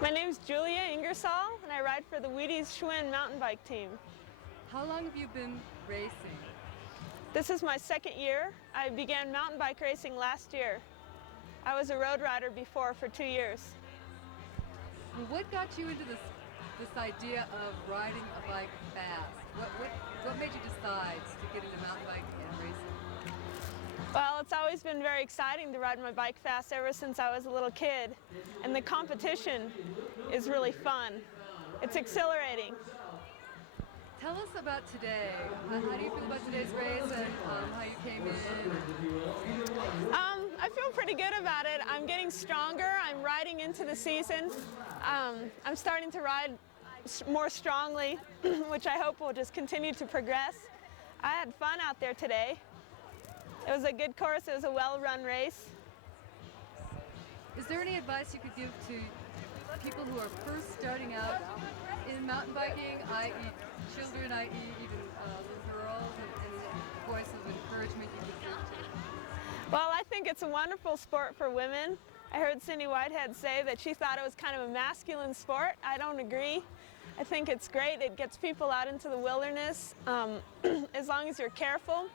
My name's Julia Ingersoll, and I ride for the Wheaties Schwinn mountain bike team. How long have you been racing? This is my second year. I began mountain bike racing last year. I was a road rider before for 2 years. What got you into this idea of riding a bike fast? What made you decide to get into mountain biking and racing? Well, it's always been very exciting to ride my bike fast ever since I was a little kid. And the competition is really fun. It's exhilarating. Tell us about today. How do you feel about today's race and how you came in? I feel pretty good about it. I'm getting stronger. I'm riding into the season. I'm starting to ride more strongly, which I hope will just continue to progress. I had fun out there today. It was a good course. It was a well-run race. Is there any advice you could give to people who are first starting out in mountain biking, i.e. children, i.e. even little girls, and voice of encouragement you could give to? Well, I think it's a wonderful sport for women. I heard Cindy Whitehead say that she thought it was kind of a masculine sport. I don't agree. I think it's great. It gets people out into the wilderness. As long as you're careful,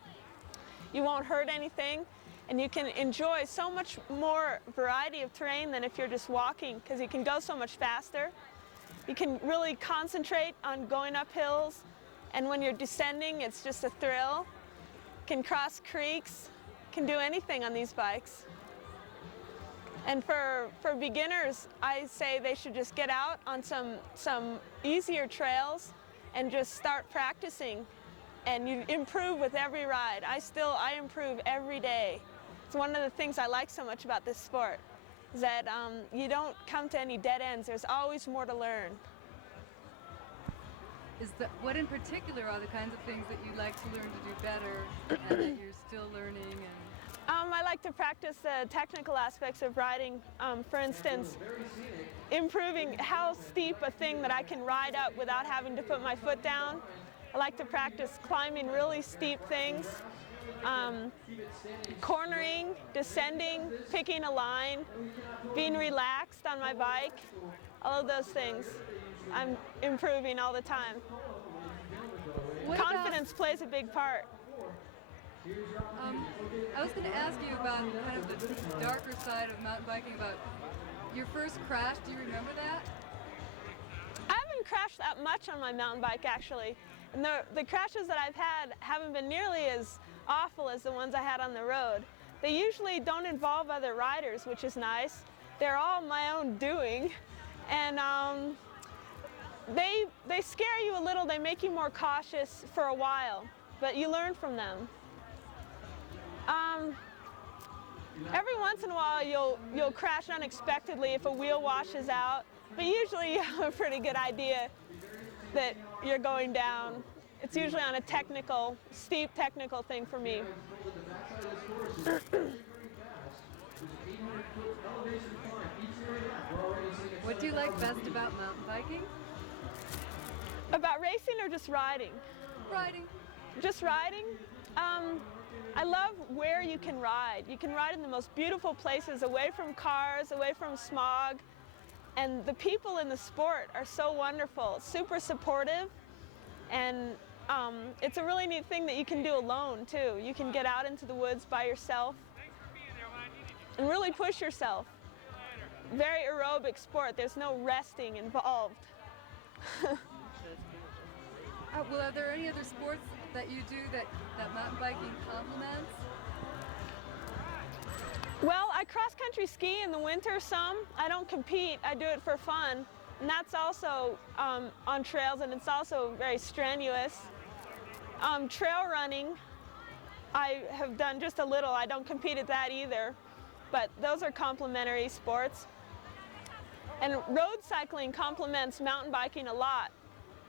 you won't hurt anything, and you can enjoy so much more variety of terrain than if you're just walking, because you can go so much faster. You can really concentrate on going up hills, and when you're descending, it's just a thrill. You can cross creeks, can do anything on these bikes. And for beginners, I say they should just get out on some easier trails and just start practicing. And you improve with every ride. I improve every day. It's one of the things I like so much about this sport, is that you don't come to any dead ends. There's always more to learn. What in particular are the kinds of things that you like to learn to do better and that you're still learning? I like to practice the technical aspects of riding. For instance, improving how steep a thing that I can ride up without having to put my foot down. I like to practice climbing really steep things, cornering, descending, picking a line, being relaxed on my bike, all of those things. I'm improving all the time. Confidence plays a big part. I was going to ask you about kind of the darker side of mountain biking, about your first crash. Do you remember that? I haven't crashed that much on my mountain bike, actually. And the crashes that I've had haven't been nearly as awful as the ones I had on the road. They usually don't involve other riders, which is nice. They're all my own doing. And they scare you a little. They make you more cautious for a while, but you learn from them. Every once in a while you'll crash unexpectedly if a wheel washes out, but usually you have a pretty good idea that you're going down. It's usually on a steep technical thing for me. What do you like best about mountain biking? About racing or just riding? Riding. Just riding? I love where you can ride. You can ride in the most beautiful places, away from cars, away from smog. And the people in the sport are so wonderful, super supportive, and it's a really neat thing that you can do alone too. You can get out into the woods by yourself and really push yourself. Very aerobic sport. There's no resting involved. Well, are there any other sports that you do that mountain biking complements? Well, I cross-country ski in the winter some. I don't compete, I do it for fun. And that's also on trails, and it's also very strenuous. Trail running, I have done just a little. I don't compete at that either, but those are complementary sports. And road cycling complements mountain biking a lot,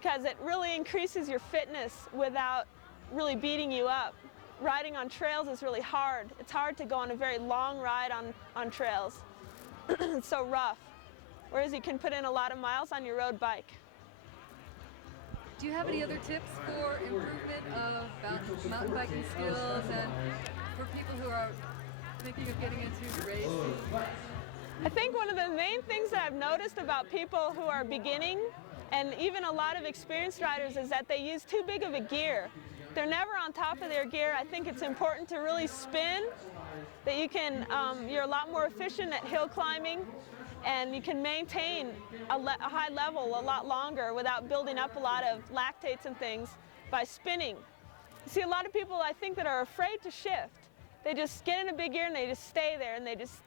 because it really increases your fitness without really beating you up. Riding on trails is really hard. It's hard to go on a very long ride on trails. It's so rough. Whereas you can put in a lot of miles on your road bike. Do you have any other tips for improvement of mountain biking skills and for people who are thinking of getting into racing? I think one of the main things that I've noticed about people who are beginning, and even a lot of experienced riders, is that they use too big of a gear. They're never on top of their gear. I think it's important to really spin, that you can, you're a lot more efficient at hill climbing, and you can maintain a high level a lot longer without building up a lot of lactates and things by spinning. You see a lot of people, I think, that are afraid to shift. They just get in a big gear and they just stay there and they just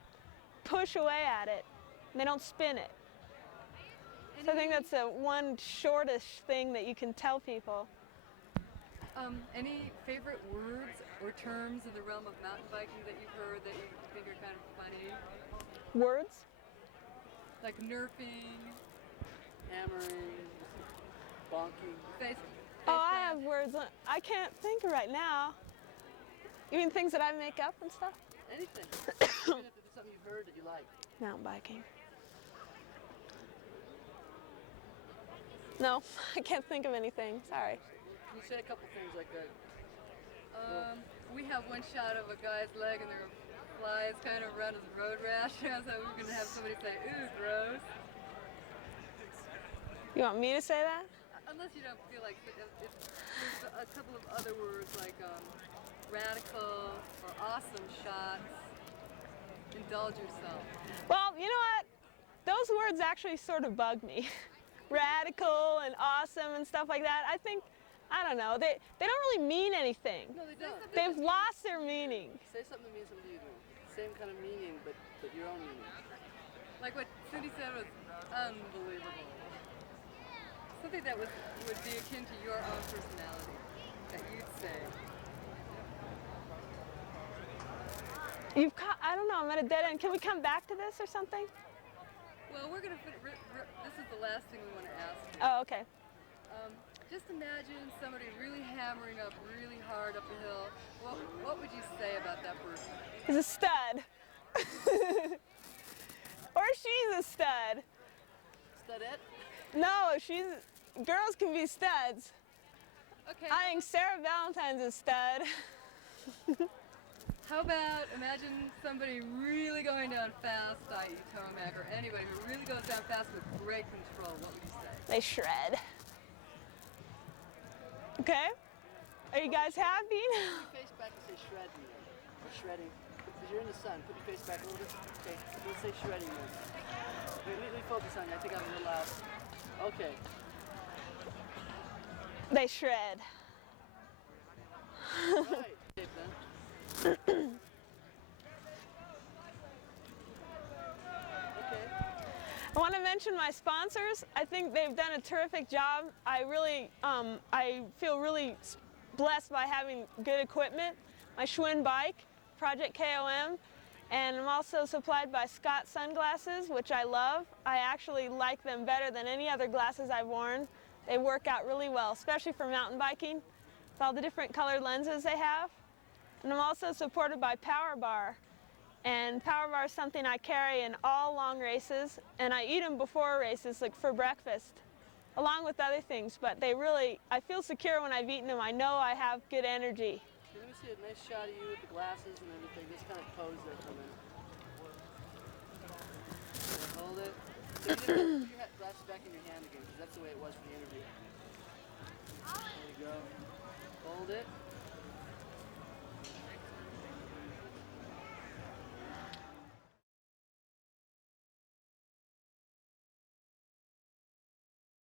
push away at it, and they don't spin it. So I think that's the one shortish thing that you can tell people. Any favorite words or terms in the realm of mountain biking that you've heard that you think are kind of funny? Words? Like nerfing, Hammering, bonking. face. Oh, I have words. I can't think right now. You mean things that I make up and stuff? Anything. Even if it's something you've heard that you like. Mountain biking. No, I can't think of anything. Sorry. Can you say a couple things like that? We have one shot of a guy's leg and there are flies kind of around his road rash. So we're going to have somebody say, ooh, gross. You want me to say that? Unless you don't feel like there's a couple of other words like radical or awesome shots. Indulge yourself. Well, you know what? Those words actually sort of bug me. Radical and awesome and stuff like that. I think, I don't know, they don't really mean anything. No, they don't. They've lost their meaning. Say something that means something to you. Same kind of meaning, but your own meaning. Like what Cindy said was unbelievable. Something that would be akin to your own personality, that you'd say. I don't know, I'm at a dead end. Can we come back to this or something? Well, we're going to, this is the last thing we want to ask you. Oh, okay. Just imagine somebody really hammering up really hard up a hill. What would you say about that person? He's a stud. Or she's a stud. Studette? No, girls can be studs. Okay. I think Sarah Valentine's a stud. How about imagine somebody really going down fast, i.e. Tomac, or anybody who really goes down fast with great control. What would you say? They shred. Okay? Are you guys happy? Put your face back and say shred me. Or shredding. Because you're in the sun. Put your face back a little bit. Okay. Let's say shredding then. Let me focus on you. I think I'm a little loud. Okay. They shred. All right. Okay, Ben. Okay. I want to mention my sponsors. I think they've done a terrific job. I feel really blessed by having good equipment. My Schwinn bike, Project KOM, and I'm also supplied by Scott sunglasses, which I love. I actually like them better than any other glasses I've worn. They work out really well, especially for mountain biking, with all the different colored lenses they have. And I'm also supported by Power Bar. And Power Bar is something I carry in all long races, and I eat them before races, like for breakfast, along with other things. But I feel secure when I've eaten them. I know I have good energy. Okay, let me see a nice shot of you with the glasses and everything. This kind of pose there for a minute. Okay, hold it. So you didn't put your glasses back in your hand again, because that's the way it was for the interview. There you go. Hold it.